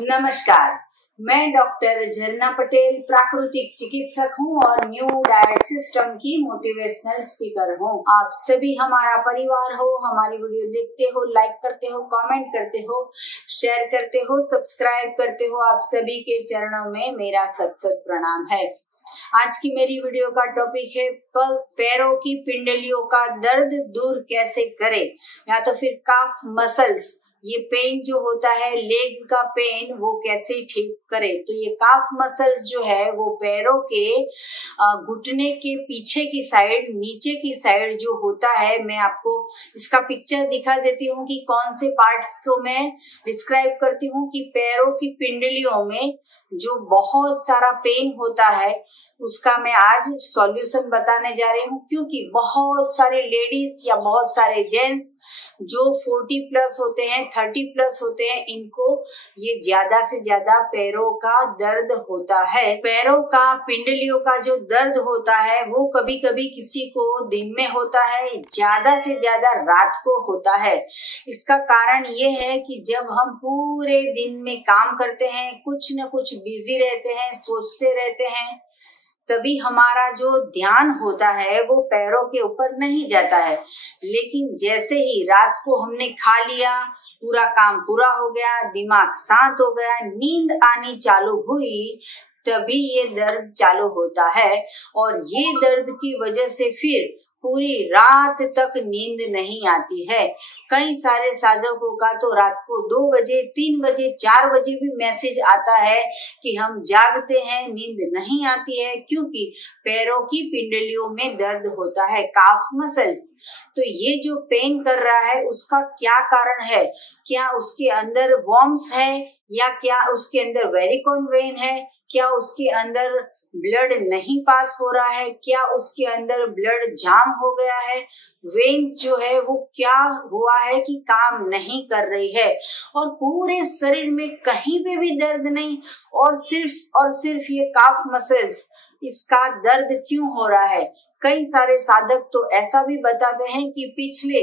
नमस्कार, मैं डॉक्टर झरना पटेल प्राकृतिक चिकित्सक हूँ और न्यू डाइट सिस्टम की मोटिवेशनल स्पीकर हूँ। आप सभी हमारा परिवार हो, हमारी वीडियो देखते हो, लाइक करते हो, कमेंट करते हो, शेयर करते हो, सब्सक्राइब करते हो। आप सभी के चरणों में मेरा सत सत प्रणाम है। आज की मेरी वीडियो का टॉपिक है पैरों की पिंडलियों का दर्द दूर कैसे करें, या तो फिर काफ मसल्स, ये पेन जो होता है लेग का पेन, वो कैसे ठीक करे। तो ये काफ मसल्स जो है वो पैरों के घुटने के पीछे की साइड, नीचे की साइड जो होता है, मैं आपको इसका पिक्चर दिखा देती हूँ कि कौन से पार्ट को मैं डिस्क्राइब करती हूँ। कि पैरों की पिंडलियों में जो बहुत सारा पेन होता है उसका मैं आज सॉल्यूशन बताने जा रही हूँ, क्योंकि बहुत सारे लेडीज या बहुत सारे जेंट्स जो 40 प्लस होते हैं, 30 प्लस होते हैं, इनको ये ज्यादा से ज्यादा पैरों का दर्द होता है। पैरों का पिंडलियों का जो दर्द होता है वो कभी कभी किसी को दिन में होता है, ज्यादा से ज्यादा रात को होता है। इसका कारण ये है कि जब हम पूरे दिन में काम करते हैं, कुछ न कुछ बिजी रहते हैं, सोचते रहते हैं, तभी हमारा जो ध्यान होता है वो पैरों के ऊपर नहीं जाता है। लेकिन जैसे ही रात को हमने खा लिया, पूरा काम पूरा हो गया, दिमाग शांत हो गया, नींद आनी चालू हुई, तभी ये दर्द चालू होता है। और ये दर्द की वजह से फिर पूरी रात तक नींद नहीं आती है। कई सारे साधकों का तो रात को 2 बजे, 3 बजे, 4 बजे भी मैसेज आता है कि हम जागते हैं, नींद नहीं आती है, क्योंकि पैरों की पिंडलियों में दर्द होता है, काफ मसल्स। तो ये जो पेन कर रहा है उसका क्या कारण है? क्या उसके अंदर वॉर्म्स है, या क्या उसके अंदर वेरिकोन वेन है, क्या उसके अंदर ब्लड नहीं पास हो रहा है, क्या उसके अंदर ब्लड जाम हो गया है, वेन्स जो है वो क्या हुआ है कि काम नहीं कर रही है, और पूरे शरीर में कहीं पे भी दर्द नहीं, और सिर्फ ये काफ मसल्स, इसका दर्द क्यों हो रहा है? कई सारे साधक तो ऐसा भी बताते हैं कि पिछले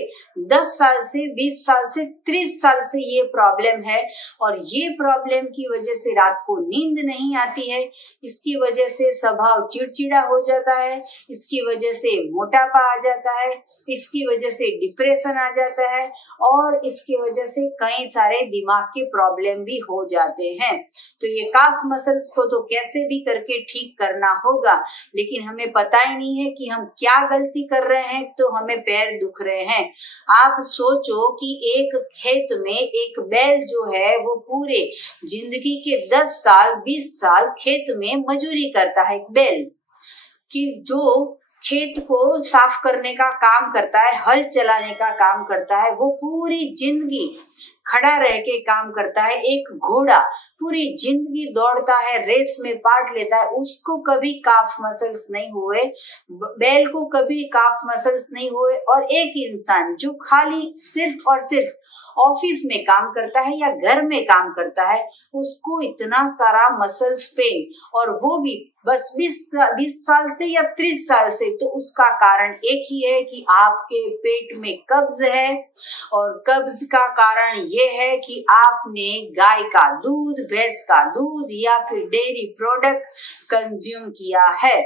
10 साल से, 20 साल से, 30 साल से ये प्रॉब्लम है, और ये प्रॉब्लम की वजह से रात को नींद नहीं आती है, इसकी वजह से स्वभाव चिड़चिड़ा हो जाता है, इसकी वजह से मोटापा आ जाता है, इसकी वजह से डिप्रेशन आ जाता है, और इसकी वजह से कई सारे दिमाग के प्रॉब्लम भी हो जाते हैं। तो ये काफ मसल्स को तो कैसे भी करके ठीक करना होगा, लेकिन हमें पता ही नहीं है कि हम क्या गलती कर रहे हैं तो हमें पैर दुख रहे हैं। आप सोचो कि एक खेत में एक बैल जो है वो पूरे जिंदगी के 10 साल, 20 साल खेत में मजूरी करता है। एक बैल कि जो खेत को साफ करने का काम करता है, हल चलाने का काम करता है, वो पूरी जिंदगी खड़ा रह के काम करता है। एक घोड़ा पूरी जिंदगी दौड़ता है, रेस में पार्ट लेता है, उसको कभी काफ मसल्स नहीं हुए, बैल को कभी काफ मसल्स नहीं हुए। और एक इंसान जो खाली सिर्फ और सिर्फ ऑफिस में काम करता है या घर में काम करता है, उसको इतना सारा मसल्स पेन, और वो भी बस 20 साल से या 30 साल से। तो उसका कारण एक ही है कि आपके पेट में कब्ज है, और कब्ज का कारण ये है कि आपने गाय का दूध, भैंस का दूध या फिर डेयरी प्रोडक्ट कंज्यूम किया है।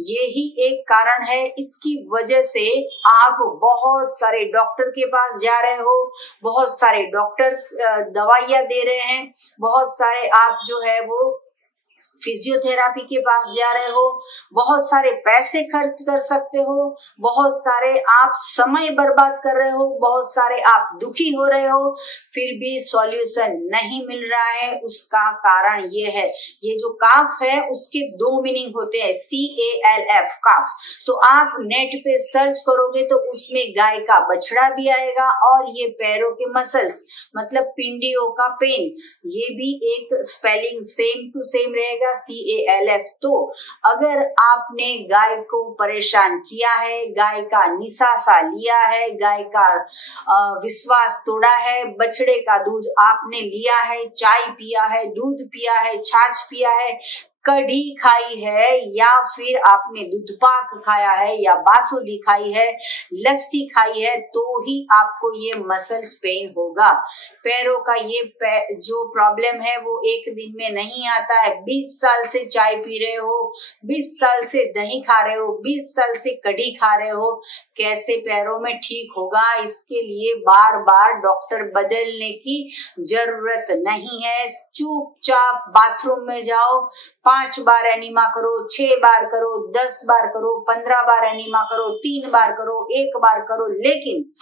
यही एक कारण है। इसकी वजह से आप बहुत सारे डॉक्टर के पास जा रहे हो, बहुत सारे डॉक्टर्स दवाइयां दे रहे हैं, बहुत सारे आप जो है वो फिजियोथेरापी के पास जा रहे हो, बहुत सारे पैसे खर्च कर सकते हो, बहुत सारे आप समय बर्बाद कर रहे हो, बहुत सारे आप दुखी हो रहे हो, फिर भी सॉल्यूशन नहीं मिल रहा है। उसका कारण ये है, ये जो काफ है उसके 2 मीनिंग होते हैं, CALF, काफ। तो आप नेट पे सर्च करोगे तो उसमें गाय का बछड़ा भी आएगा, और ये पैरों के मसल्स मतलब पिंडियों का पेन, ये भी एक स्पेलिंग सेम टू सेम रहेगा, CALF। तो अगर आपने गाय को परेशान किया है, गाय का निसासा लिया है, गाय का विश्वास तोड़ा है, बछड़े का दूध आपने लिया है, चाय पिया है, दूध पिया है, छाछ पिया है, कढ़ी खाई है या फिर आपने दूध पाक खाया है या बासुंदी खाई है, लस्सी खाई है, तो ही आपको ये मसल्स पेन होगा। पैरों का ये जो प्रॉब्लम है वो एक दिन में नहीं आता है। 20 साल से चाय पी रहे हो, 20 साल से दही खा रहे हो, 20 साल से कढ़ी खा रहे हो, कैसे पैरों में ठीक होगा? इसके लिए बार बार डॉक्टर बदलने की जरूरत नहीं है। चुपचाप बाथरूम में जाओ, 5 बार एनिमा करो, 6 बार करो, 10 बार करो, 15 बार एनिमा करो, 3 बार करो, 1 बार करो, लेकिन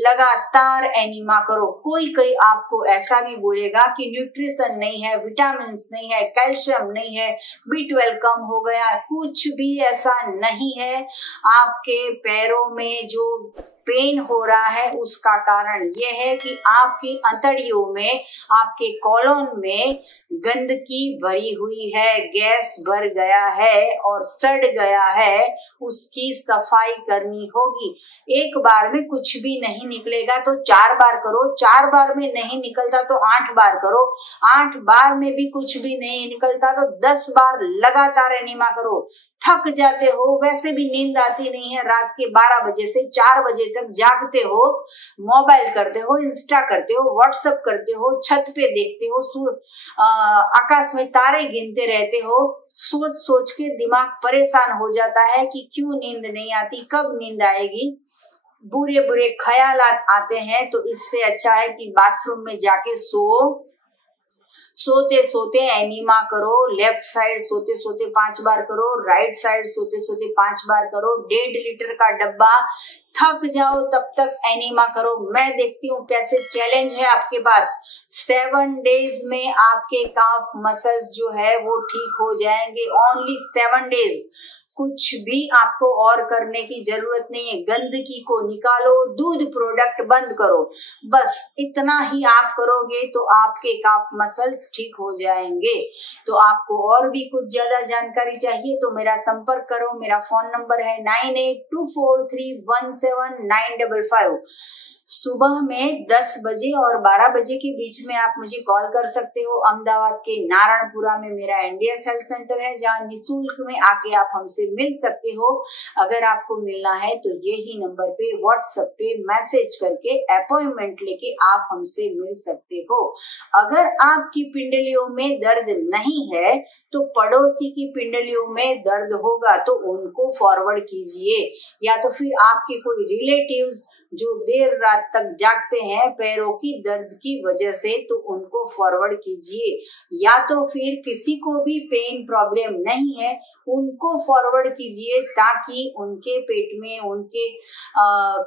लगातार एनिमा करो। कोई आपको ऐसा भी बोलेगा कि न्यूट्रिशन नहीं है, विटामिन नहीं है, कैल्शियम नहीं है, B12 कम हो गया, कुछ भी ऐसा नहीं है। आपके पैरों में जो पेन हो रहा है उसका कारण यह है कि आपकी अंतड़ियों में, आपके कॉलोन में गंदगी भरी हुई है, गैस भर गया है और सड़ गया है, उसकी सफाई करनी होगी। एक बार में कुछ भी नहीं निकलेगा तो 4 बार करो, 4 बार में नहीं निकलता तो 8 बार करो, 8 बार में भी कुछ भी नहीं निकलता तो 10 बार लगातार एनिमा करो। थक जाते हो, वैसे भी नींद आती नहीं है, रात के 12 बजे से 4 बजे तक जागते हो, मोबाइल करते हो, इंस्टा करते हो, व्हाट्सएप करते हो, छत पे देखते हो, आकाश में तारे गिनते रहते हो, सोच सोच के दिमाग परेशान हो जाता है कि क्यों नींद नहीं आती, कब नींद आएगी। बुरे बुरे ख्यालात आते हैं। तो इससे अच्छा है कि बाथरूम में जाके सोते सोते एनिमा करो। लेफ्ट साइड सोते सोते 5 बार करो, राइट साइड सोते सोते 5 बार करो। 1.5 लीटर का डब्बा, थक जाओ तब तक एनिमा करो। मैं देखती हूँ कैसे चैलेंज है आपके पास। 7 डेज में आपके काफ मसल्स जो है वो ठीक हो जाएंगे। Only 7 days. कुछ भी आपको और करने की जरूरत नहीं है। गंदगी को निकालो, दूध प्रोडक्ट बंद करो, बस इतना ही आप करोगे तो आपके काफ मसल्स ठीक हो जाएंगे। तो आपको और भी कुछ ज्यादा जानकारी चाहिए तो मेरा संपर्क करो। मेरा फोन नंबर है 9824317955। सुबह में 10 बजे और 12 बजे के बीच में आप मुझे कॉल कर सकते हो। अहमदाबाद के नारायणपुरा में मेरा एनडीएस हेल्थ सेंटर है, जहाँ निःशुल्क में आके आप हमसे मिल सकते हो। अगर आपको मिलना है तो यही नंबर पे व्हाट्सएप पे मैसेज करके अपॉइंटमेंट लेके आप हमसे मिल सकते हो। अगर आपकी पिंडलियों में दर्द नहीं है तो पड़ोसी की पिंडलियों में दर्द होगा तो उनको फॉरवर्ड कीजिए, या तो फिर आपके कोई रिलेटिव्स जो देर रात तक जागते हैं पैरों की दर्द की वजह से, तो उनको फॉरवर्ड कीजिए। या तो फिर किसी को भी पेन प्रॉब्लम नहीं है उनको फॉरवर्ड कीजिए, ताकि उनके पेट में उनके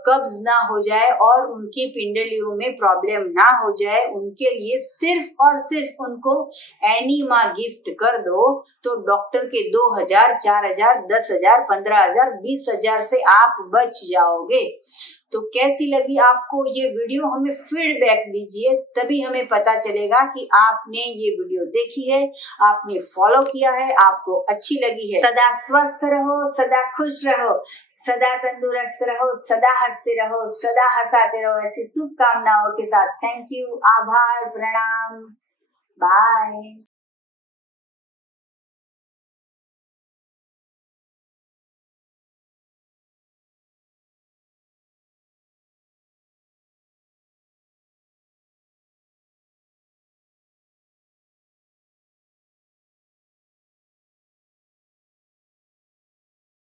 कब्ज ना हो जाए और उनकी पिंडलियों में प्रॉब्लम ना हो जाए। उनके लिए सिर्फ और सिर्फ उनको एनिमा गिफ्ट कर दो तो डॉक्टर के 2000, 4000, 10,000, 15,000, 20,000 से आप बच जाओगे। तो कैसी लगी आपको ये वीडियो? हमें फीडबैक दीजिए, तभी हमें पता चलेगा कि आपने ये वीडियो देखी है, आपने फॉलो किया है, आपको अच्छी लगी है। सदा स्वस्थ रहो, सदा खुश रहो, सदा तंदुरुस्त रहो, सदा हंसते रहो, सदा हंसाते रहो। ऐसी शुभकामनाओं के साथ थैंक यू, आभार, प्रणाम, बाय।